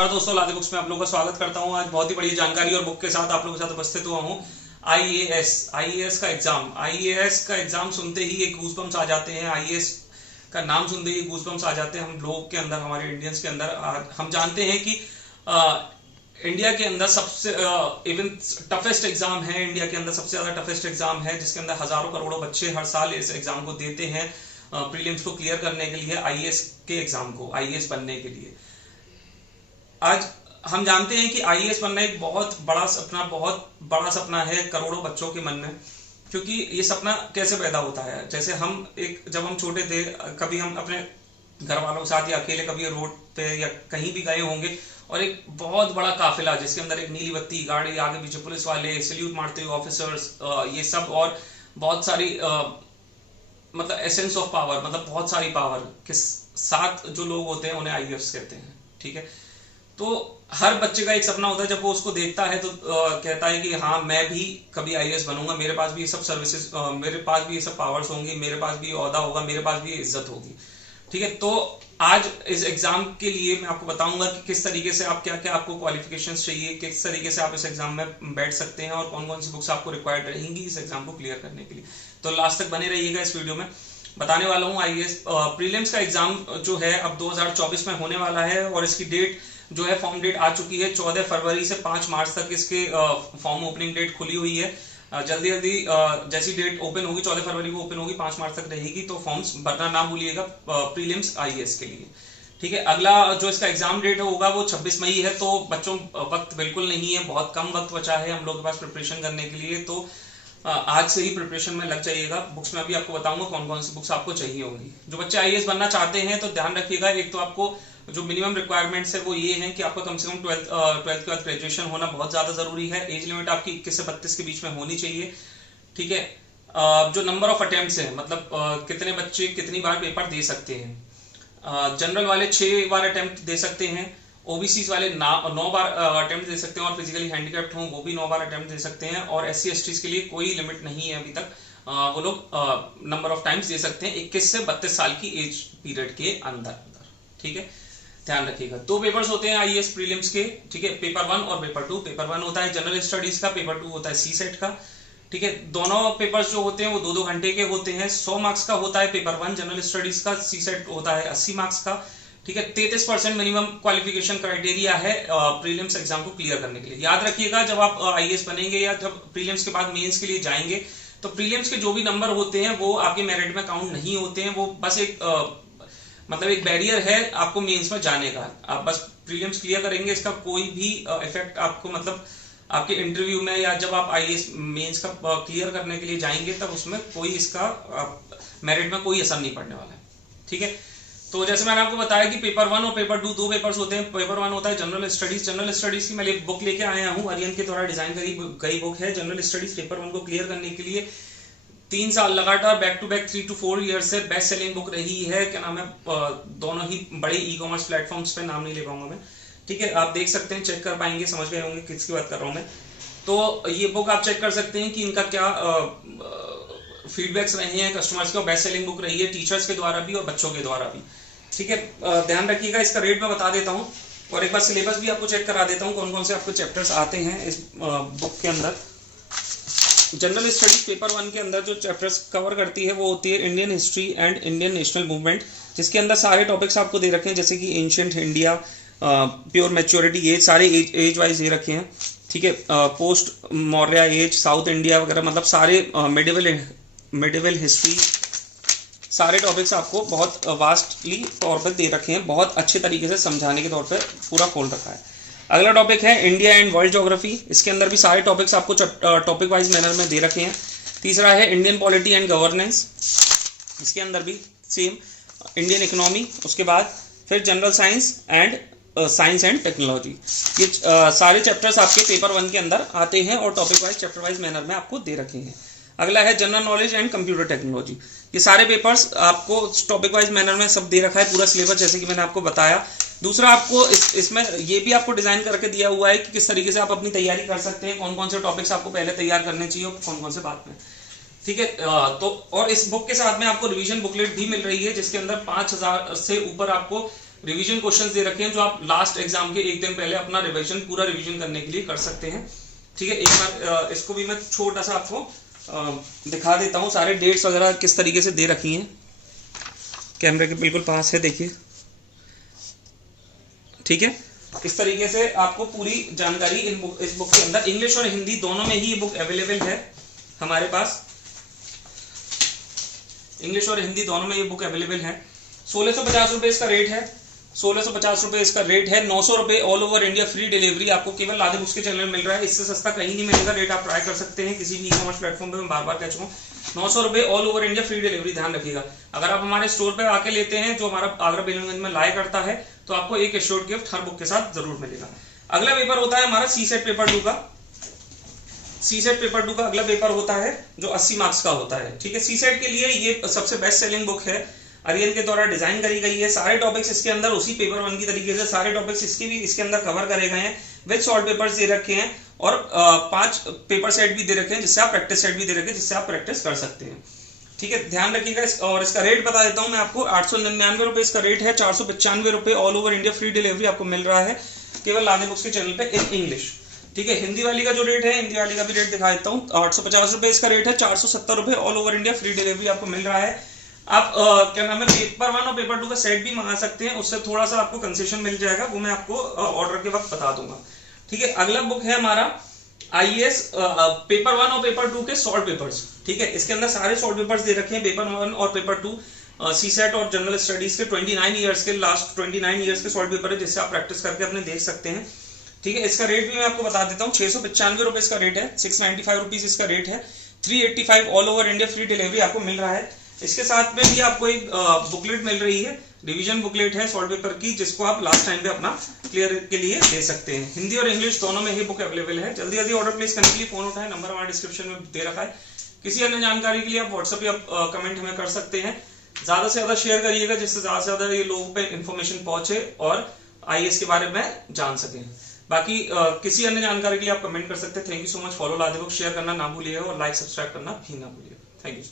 नमस्कार दोस्तों, लादे बुक्स में आप लोगों का स्वागत करता हूं। आज बहुत ही बड़ी जानकारी और बुक के साथ आप लोगों के साथ उपस्थित हुआ हूं। आईएएस का एग्जाम सुनते ही एक गूज़बम्स आ जाते हैं। आईएएस का नाम सुनते ही गूज़बम्स आ जाते हैं हम लोगों के अंदर, हमारे इंडियंस के अंदर। हम जानते हैं कि इंडिया के अंदर सबसे इवन टफेस्ट एग्जाम है, इंडिया के अंदर सबसे ज्यादा टफेस्ट एग्जाम है, जिसके अंदर हजारों करोड़ों बच्चे हर साल इस एग्जाम को देते हैं प्रीलिम्स को क्लियर करने के लिए, आईएएस के एग्जाम को, आईएएस बनने के लिए। आज हम जानते हैं कि आईएएस बनना एक बहुत बड़ा सपना है करोड़ों बच्चों के मन में। क्योंकि ये सपना कैसे पैदा होता है, जैसे जब हम छोटे थे, कभी हम अपने घर वालों के साथ या अकेले कभी रोड पे या कहीं भी गए होंगे और एक बहुत बड़ा काफिला जिसके अंदर एक नीली बत्ती गाड़ी, आगे पीछे पुलिस वाले, सैल्यूट मारते हुए ऑफिसर्स, ये सब और बहुत सारी मतलब एसेंस ऑफ पावर, मतलब बहुत सारी पावर के साथ जो लोग होते हैं उन्हें आईएएस कहते हैं। ठीक है, तो हर बच्चे का एक सपना होता है, जब वो उसको देखता है तो कहता है कि हाँ मैं भी कभी आईएएस बनूंगा, मेरे पास भी ये सब सर्विसेज, मेरे पास भी ये सब पावर्स होंगी, मेरे पास भी ये ओहदा होगा, मेरे पास भी ये इज्जत होगी। ठीक है, तो आज इस एग्जाम के लिए मैं आपको बताऊंगा कि किस तरीके से आप क्या आपको क्वालिफिकेशंस चाहिए, किस तरीके से आप इस एग्जाम में बैठ सकते हैं और कौन कौन सी बुक्स आपको रिक्वायर्ड रहेंगी इस एग्जाम को क्लियर करने के लिए। तो लास्ट तक बने रहिएगा, इस वीडियो में बताने वाला हूँ। आईएएस प्रीलिम्स का एग्जाम जो है अब 2024 में होने वाला है और इसकी डेट जो है, फॉर्म डेट आ चुकी है। 14 फरवरी से 5 मार्च तक इसके फॉर्म ओपनिंग डेट खुली हुई है। जल्दी जैसी डेट ओपन होगी, 14 फरवरी को ओपन होगी, 5 मार्च तक रहेगी, तो फॉर्म्स भरना ना भूलिएगा प्रीलिम्स आईएएस के लिए। ठीक है, अगला जो इसका एग्जाम डेट होगा वो 26 मई है। तो बच्चों वक्त बिल्कुल नहीं है, बहुत कम वक्त बचा है हम लोग के पास प्रिपरेशन करने के लिए। तो आज से ही प्रिपरेशन में लग जाइएगा। बुक्स में अभी आपको बताऊंगा कौन कौन सी बुक्स आपको चाहिए होंगी। जो बच्चे आईएएस बनना चाहते हैं तो ध्यान रखिएगा, एक तो आपको जो मिनिमम रिक्वायरमेंट्स है वो ये है कि आपका कम से कम 12th के बाद ग्रेजुएशन होना बहुत ज्यादा जरूरी है। एज लिमिट आपकी 21 से 32 के बीच में होनी चाहिए। ठीक है, जो नंबर ऑफ अटेम्प्ट्स है, मतलब कितने बच्चे कितनी बार पेपर दे सकते हैं। जनरल वाले 6 बार अटेम्प्ट दे सकते हैं, ओबीसी वाले 9 बार अटेम्प्ट दे सकते हैं और फिजिकली हैंडीकैप्ड हों वो भी 9 बार अटेम्प्ट दे सकते हैं। और एससी एसटी के लिए कोई लिमिट नहीं है अभी तक, वो लोग नंबर ऑफ टाइम्स दे सकते हैं 21 से 32 साल की एज पीरियड के अंदर। ठीक है, ध्यान रखिएगा। 2 पेपर्स होते हैं आईएएस प्रीलिम्स के। ठीक है, पेपर 1 और पेपर 2। पेपर 1 होता है जनरल स्टडीज का, पेपर 2 होता है सीसेट का। ठीक है, दोनों पेपर्स जो होते हैं वो 2-2 घंटे के होते हैं। 100 मार्क्स का होता है पेपर 1 जनरल स्टडीज का, सीसेट होता है 80 मार्क्स का। ठीक है, 33% मिनिमम क्वालिफिकेशन क्राइटेरिया है प्रीलिम्स एग्जाम को क्लियर करने के लिए। याद रखिएगा, जब आप आईएएस बनेंगे या जब प्रीलिम्स के बाद मेंस के लिए जाएंगे तो प्रीलिम्स के जो भी नंबर होते हैं वो आपके मेरिट में काउंट नहीं होते हैं। वो बस एक बैरियर है आपको मेंस में जाने का। आप बस प्रीलिम्स क्लियर करेंगे, इसका कोई भी इफेक्ट आपको, मतलब आपके इंटरव्यू में या जब आप आईएएस मेंस का क्लियर करने के लिए जाएंगे तब उसमें कोई इसका मेरिट में कोई असर नहीं पड़ने वाला है। ठीक है, तो जैसे मैंने आपको बताया कि पेपर 1 और पेपर 2 2 पेपर्स होते हैं। पेपर 1 होता है जनरल स्टडीज की मैं बुक लेके आया हूँ, आर्यन के द्वारा डिजाइन करी गई बुक है जनरल स्टडीज। पेपर 1 को क्लियर करने के लिए 3 साल लगातार back to back 3 to 4 years से बेस्ट सेलिंग बुक रही है। क्या नाम है, दोनों ही बड़े ई कॉमर्स प्लेटफॉर्म्स पे, नाम नहीं ले पाऊंगा मैं। ठीक है, आप देख सकते हैं, चेक कर पाएंगे, समझ गए होंगे किसकी बात कर रहा हूं मैं। तो ये बुक आप चेक कर सकते हैं कि इनका क्या फीडबैक्स रहे हैं कस्टमर्स के, और बेस्ट सेलिंग बुक रही है टीचर्स के द्वारा भी और बच्चों के द्वारा भी। ठीक है, ध्यान रखिएगा। इसका रेट मैं बता देता हूँ और एक बार सिलेबस भी आपको चेक करा देता हूँ कौन कौन से आपको चैप्टर्स आते हैं इस बुक के अंदर। जनरल स्टडीज पेपर 1 के अंदर जो चैप्टर्स कवर करती है वो होती है Indian history and Indian national movement, जिसके अंदर सारे टॉपिक्स आपको दे रखे हैं, जैसे कि ancient India, pure maturity age, सारे एज वाइज दे रखे हैं। ठीक है, post Maurya age, south India वगैरह, मतलब सारे मिडिवल हिस्ट्री, सारे टॉपिक्स आपको बहुत वास्टली तौर पर दे रखे हैं, बहुत अच्छे तरीके से समझाने के तौर पर पूरा खोल रखा है। अगला टॉपिक है इंडिया एंड वर्ल्ड ज्योग्राफी। इसके अंदर भी सारे टॉपिक्स आपको टॉपिक वाइज मैनर में दे रखे हैं। तीसरा है इंडियन पॉलिटी एंड गवर्नेंस, इसके अंदर भी सेम इंडियन इकोनॉमी, उसके बाद फिर जनरल साइंस एंड टेक्नोलॉजी। ये सारे चैप्टर्स आपके पेपर 1 के अंदर आते हैं और topic wise chapter wise manner में आपको दे रखे हैं। अगला है general knowledge and computer technology. ये सारे पेपर्स आपको टॉपिक वाइज मैनर में सब दे रखा है, पूरा सिलेबस जैसे कि मैंने आपको बताया। दूसरा, आपको इसमें ये भी आपको डिजाइन करके दिया हुआ है कि किस तरीके से आप अपनी तैयारी कर सकते हैं, कौन कौन से टॉपिक्स आपको पहले तैयार करने चाहिए और कौन कौन से बाद में। ठीक है, तो और इस बुक के साथ में आपको रिवीजन बुकलेट भी मिल रही है, जिसके अंदर 5000 से ऊपर आपको रिवीजन क्वेश्चंस दे रखे हैं जो आप लास्ट एग्जाम के एक दिन पहले अपना रिवीजन पूरा रिवीजन करने के लिए कर सकते हैं। ठीक है, एक बार इसको भी मैं छोटा सा आपको दिखा देता हूँ। सारे डेट्स वगैरह किस तरीके से दे रखी हैं, कैमरे के बिल्कुल पास है, देखिए। ठीक है, इस तरीके से आपको पूरी जानकारी इस बुक के अंदर इंग्लिश और हिंदी दोनों में ही ये बुक अवेलेबल है हमारे पास। इंग्लिश और हिंदी दोनों में ये बुक अवेलेबल है। 1650 रुपए इसका रेट है। 1650 रुपए इसका रेट है। 900 रुपए all over India free delivery आपको केवल लादे बुक्स के चैनल में मिल रहा है। इससे सस्ता कहीं नहीं मिलेगा। रेट आप ट्राई कर सकते हैं किसी भी ई कॉमर्स प्लेटफॉर्म पे। मैं बार बार कह चुका हूँ 900 रुपए all over India free delivery, ध्यान रखिएगा। अगर आप हमारे स्टोर पे आके लेते हैं जो हमारा आगरा बेलूरगंज में लाया करता है तो आपको एक एश्योर्ड गिफ्ट हर बुक के साथ जरूर मिलेगा। अगला पेपर होता है हमारा सी सेट पेपर 2 का। सी सेट पेपर 2 का अगला पेपर होता है जो 80 मार्क्स का होता है। ठीक है, सी सेट के लिए ये सबसे बेस्ट सेलिंग बुक है, अरियन के द्वारा डिजाइन करी गई है। सारे टॉपिक्स इसके अंदर उसी पेपर 1 की तरीके से सारे टॉपिक्स इसके अंदर कवर करे गए हैं। विद शॉर्ट पेपर्स दे रखे हैं और 5 पेपर सेट भी दे रखे हैं जिससे आप प्रैक्टिस सेट भी दे रखे हैं जिससे आप प्रैक्टिस कर सकते हैं। ठीक है, ध्यान रखिएगा। और इसका रेट बता देता हूं मैं आपको। 899 रुपए इसका रेट है। 495 रुपए all over India free delivery आपको मिल रहा है केवल लादे बुक्स के चैनल पे इन इंग्लिश। ठीक है, हिंदी वाली का जो रेट है, हिंदी वाली का भी रेट दिखा देता हूँ। 850 रुपए इसका रेट है। 470 रुपए all over India free delivery आपको मिल रहा है। आप क्या नाम है, पेपर 1 और पेपर 2 का सेट भी मंगा सकते हैं, उससे थोड़ा सा आपको कंसेशन मिल जाएगा, वो मैं आपको ऑर्डर के वक्त बता दूंगा। ठीक है, अगला बुक है हमारा आईएएस पेपर 1 और पेपर 2 के शॉर्ट पेपर्स। ठीक है, इसके अंदर सारे शॉर्ट पेपर्स दे रखे हैं पेपर 1 और पेपर 2 सी सेट और जनरल स्टडीज के 29 ईयर्स के लास्ट 29 ईयर्स के शॉर्ट पेपर है जिससे आप प्रैक्टिस करके अपने देख सकते हैं। ठीक है, इसका रेट भी मैं आपको बता देता हूँ। 695 रुपए इसका रेट है। 695 रुपीज इसका रेट है। 385 all over India free delivery आपको मिल रहा है। इसके साथ में भी आपको एक बुकलेट मिल रही है, रिवीजन बुकलेट है शॉर्ट पेपर की, जिसको आप लास्ट टाइम पे अपना क्लियर के लिए दे सकते हैं। हिंदी और इंग्लिश दोनों में ही बुक अवेलेबल है। जल्दी जल्दी ऑर्डर प्लेस करने के लिए फोन उठाएं, नंबर हमारे डिस्क्रिप्शन में दे रखा है। किसी अन्य जानकारी के लिए आप व्हाट्सएप या कमेंट हमें कर सकते हैं। ज्यादा से ज्यादा शेयर करिएगा जिससे ज्यादा से ज्यादा ये लोगों पे इन्फॉर्मेशन पहुंचे और आईएएस के बारे में जान सकें। बाकी किसी अन्य जानकारी के लिए आप कमेंट कर सकते हैं। Thank you so much. Follow लादे बुक शेयर करना ना भूलिएगा और लाइक सब्सक्राइब करना भी ना भूलिएगा। Thank you.